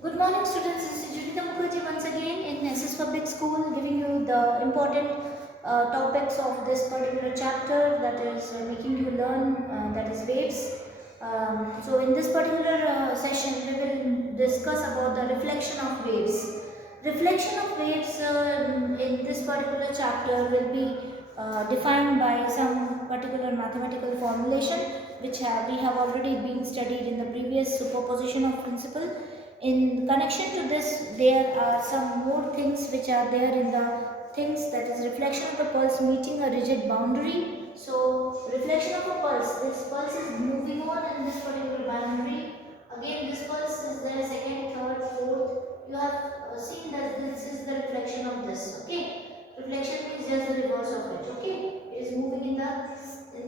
Good morning students, this is Junita Mukherjee once again in SS Public School giving you the important topics of this particular chapter, that is making you learn, that is waves. So in this particular session we will discuss about the reflection of waves. Reflection of waves in this particular chapter will be defined by some particular mathematical formulation which we have already been studied in the previous superposition of principle. In connection to this, there are some more things which are there in the things, that is reflection of the pulse meeting a rigid boundary. So reflection of a pulse, this pulse is moving on in this particular boundary. Again this pulse is there, second, third, fourth. You have seen that this is the reflection of this. Okay, reflection means just the reverse of it. Okay, it is moving in that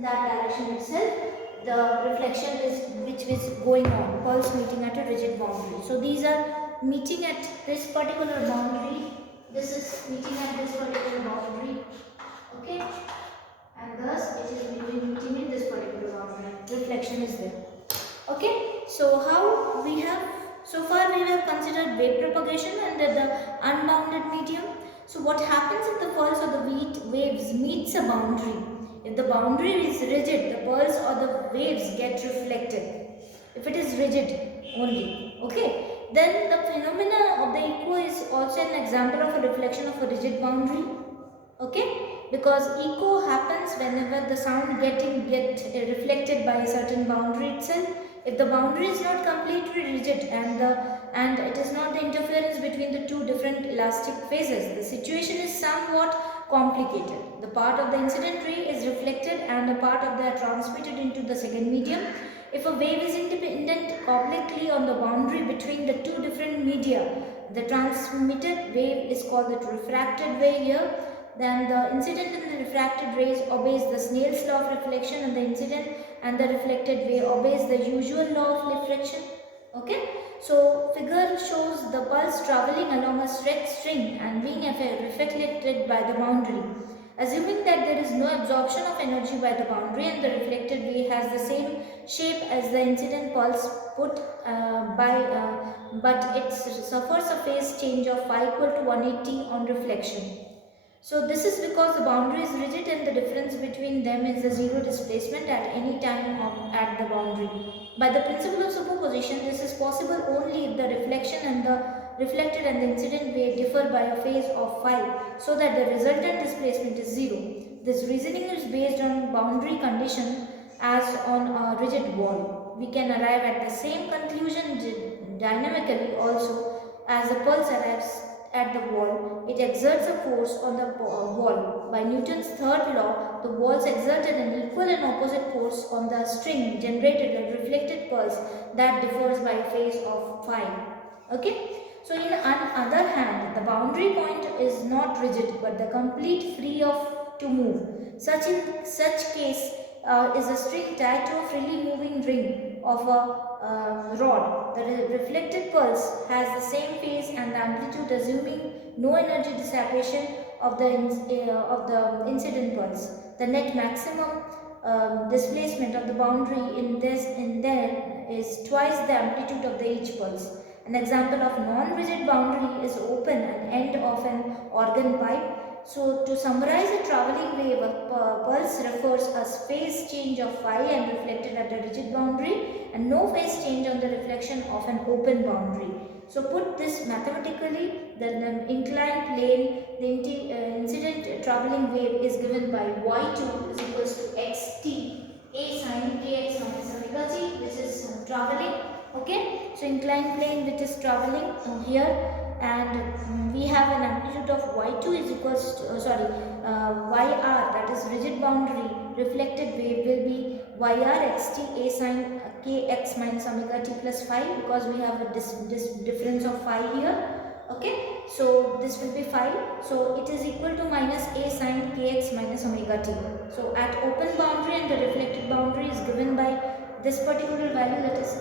direction itself. The reflection is which is going on, pulse meeting at a rigid boundary. So these are meeting at this particular boundary, this is meeting at this particular boundary. Okay, and thus it is meeting in this particular boundary, reflection is there. Okay, so how we have, so far we have considered wave propagation under the unbounded medium. So what happens if the pulse or the waves meets a boundary? If the boundary is rigid, the pulse or the waves get reflected. If it is rigid only, okay, then the phenomena of the echo is also an example of a reflection of a rigid boundary. Okay, because echo happens whenever the sound get reflected by a certain boundary itself. If the boundary is not completely rigid and it is not the interference between the two different elastic phases, the situation is somewhat complicated. The part of the incident ray is reflected and a part of that transmitted into the second medium. If a wave is independent obliquely on the boundary between the two different media, the transmitted wave is called the refracted wave here. Then the incident and the refracted rays obeys the Snell's law of reflection, and the incident and the reflected ray obeys the usual law of reflection. Okay, so figure shows the pulse traveling along a stretched string and being reflected by the boundary. Assuming that there is no absorption of energy by the boundary and the reflected ray has the same shape as the incident pulse but it suffers a phase change of phi equal to 180 on reflection. So this is because the boundary is rigid and the difference between them is the zero displacement at any time at the boundary. By the principle of superposition, this is possible only if the reflection and the reflected and the incident wave differ by a phase of phi, so that the resultant displacement is zero. This reasoning is based on boundary condition as on a rigid wall. We can arrive at the same conclusion dynamically also. As the pulse arrives at the wall, it exerts a force on the wall. By Newton's third law, the walls exerted an equal and opposite force on the string, generated a reflected pulse that differs by a phase of phi. Okay? So in other hand, the boundary point is not rigid but the complete free of to move. Such case is a string tied to a freely moving ring of a rod. The reflected pulse has the same phase and the amplitude, assuming no energy dissipation of the incident pulse. The net maximum displacement of the boundary in there is twice the amplitude of the each pulse. An example of non-rigid boundary is open and end of an organ pipe. So to summarize, a travelling wave of pulse refers as phase change of phi and reflected at a rigid boundary, and no phase change on the reflection of an open boundary. So put this mathematically, the inclined plane, the incident travelling wave is given by y2 is equals to xt a sine kx minus omega t, which is travelling. Okay, so inclined plane which is travelling here, and we have an amplitude of y2 is equals to, yr, that is rigid boundary, reflected wave will be yr xt a sine kx minus omega t plus phi, because we have a this difference of phi here. Okay, so this will be phi, so it is equal to minus a sine kx minus omega t. So at open boundary and the reflected boundary is given by this particular value, that is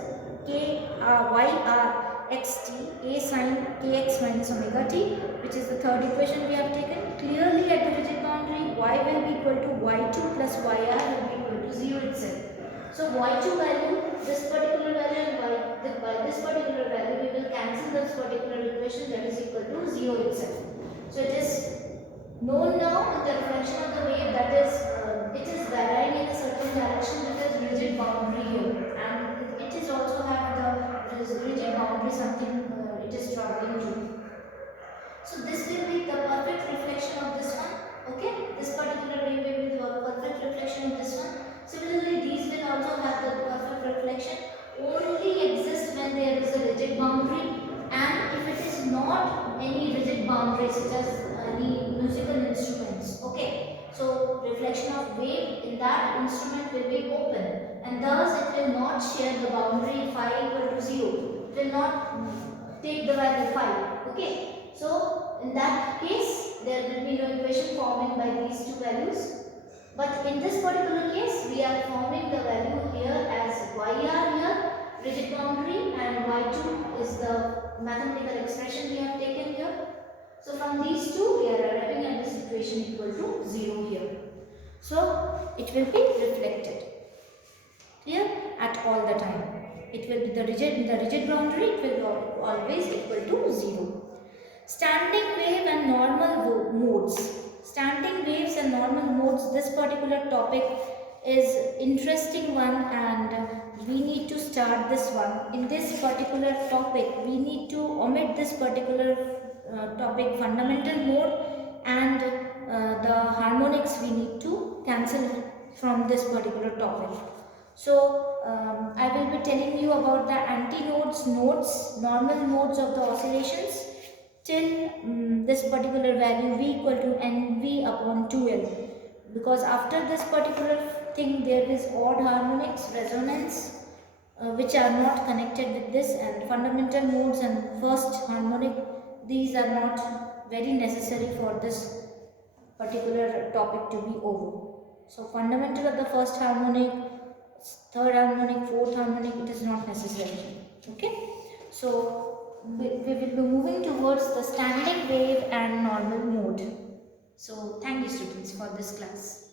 yr xt a sine kx minus omega t, which is the third equation we have taken. Clearly at the rigid boundary, y will be equal to y2 plus yr will be equal to 0 itself. So y2 value, this particular value, and by this particular value we will cancel the equation that is equal to 0 itself. So it is known now with the reflection of the wave that is it is varying in a certain direction with a rigid boundary here, and it is also have the rigid boundary something it is traveling to. So this will be the perfect reflection of this one. Okay, this particular wave will be the perfect reflection of this one. Similarly, these will also have the perfect reflection. Only exist when there is a rigid boundary, and if it is not any rigid boundary such as any musical instruments. Okay, so reflection of wave in that instrument will be open, and thus it will not share the boundary phi equal to 0. It will not take the value phi. Okay. So in that case, there will be no equation forming by these two values. But in this particular case, we are forming the value here as YR here, rigid boundary, and Y2 is the mathematical expression we have taken here. So from these two, we are arriving at this equation equal to 0 here. So it will be reflected here at all the time. It will be the rigid boundary, it will always equal to 0. Standing wave and normal modes. Standing waves and normal modes, this particular topic is interesting one, and we need to start this one. In this particular topic, we need to omit this particular topic, fundamental mode, and the harmonics we need to cancel from this particular topic. So I will be telling you about the antinodes, nodes, normal modes of the oscillations till this particular value v equal to nv upon 2l, because after this particular thing there is odd harmonics, resonance, which are not connected with this, and fundamental modes and first harmonic, these are not very necessary for this particular topic to be over. So fundamental of the first harmonic, third harmonic, fourth harmonic, it is not necessary. Okay, so we will be moving towards the standing wave and normal mode. So thank you students for this class.